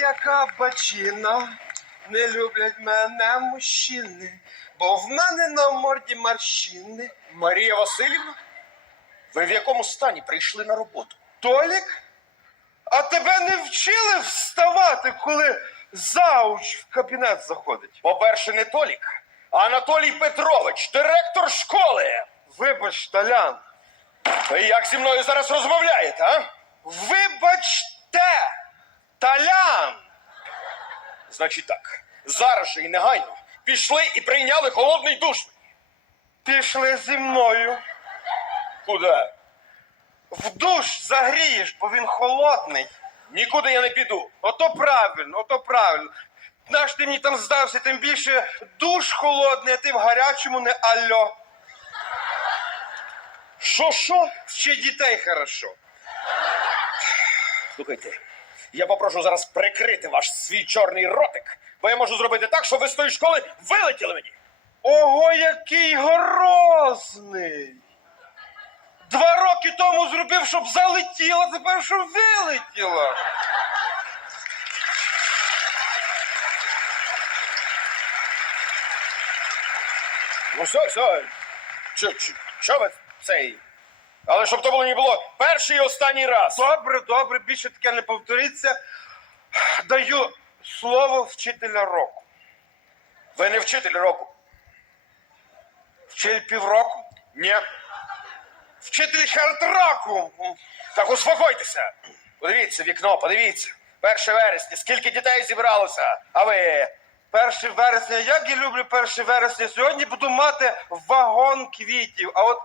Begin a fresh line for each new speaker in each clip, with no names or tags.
я кабачина, не люблять мене мужчини, бо в мене на морді морщини.
Марія Васильівна? Ви в якому стані прийшли на роботу?
Толік? А тебе не вчили вставати, коли зауч в кабінет заходить?
По-перше, не Толік, а Анатолій Петрович, директор школи.
Вибач, Толян.
Ви як зі мною зараз розмовляєте, а?
Вибачте! Толян!
Значить так, зараз же і негайно пішли і прийняли холодний душ.
Пішли зі мною.
Куди?
В душ загрієш, бо він холодний.
Нікуди я не піду.
Ото правильно, ото правильно. Наш ти мені там здався, тим більше душ холодний, а ти в гарячому не альо.
Що, що?
Вчи дітей хорошо.
Слухайте, я попрошу зараз прикрити ваш свій чорний ротик, бо я можу зробити так, щоб ви з тої школи вилетіли мені.
Ого, який грозний! Два роки тому зробив, щоб залетіла, тепер щоб вилетіла.
Ну все, все. Що, що, що ви цей? Але щоб то було не було перший і останній раз.
Добре, добре, більше таке не повториться. Даю слово вчителя року.
Ви не вчитель року.
Вчитель півроку.
Ні.
Вчитель хард-року.
Так успокойтеся. Подивіться вікно, подивіться. Перше вересня, скільки дітей зібралося, а ви.
1 вересня, як я люблю 1 вересня. Сьогодні буду мати вагон квітів. А от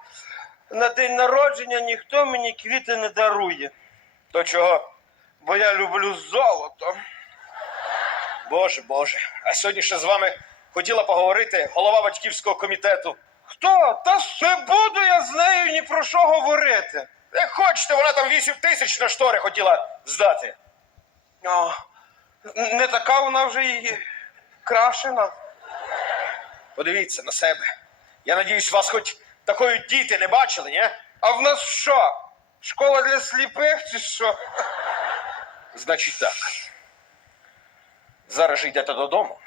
на день народження ніхто мені квіти не дарує.
То чого?
Бо я люблю золото.
Боже, Боже. А сьогодні ще з вами хотіла поговорити голова батьківського комітету.
Хто? Та не буду я з нею ні про що говорити.
Як хочете, вона там 8 тисяч на штори хотіла здати.
О, не така вона вже і крашена.
Подивіться на себе. Я надіюсь, вас хоч такої діти не бачили, ні?
А в нас що? Школа для сліпих чи що?
Значить так. Зараз же йдете додому,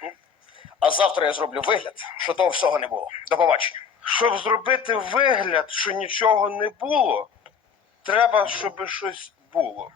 а завтра я зроблю вигляд, що того всього не було. До побачення.
Щоб зробити вигляд, що нічого не було, треба, щоб щось було.